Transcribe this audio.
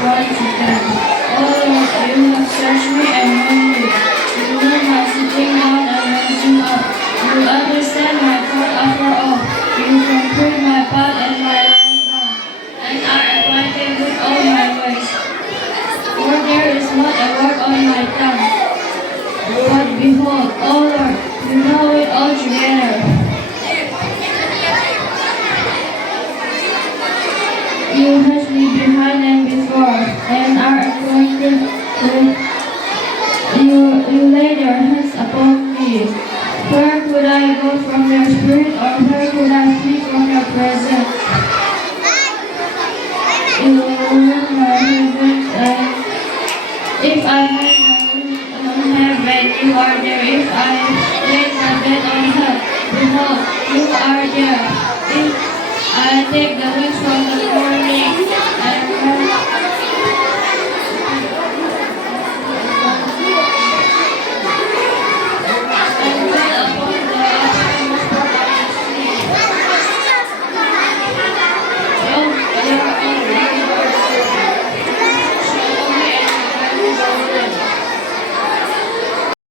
one to ten. Oh Lord, you have searched me and known me. You know my sitting down and rising up. You understand my thought after all. You complete my path and my lying down, and are acquainted with all my ways. For there is not a word on my tongue. But behold, O Lord, you know it all together. You hedge me behind and before, and are acquainted with you lay your hands upon me. Where could I go from your spirit, or where could I flee from your presence? You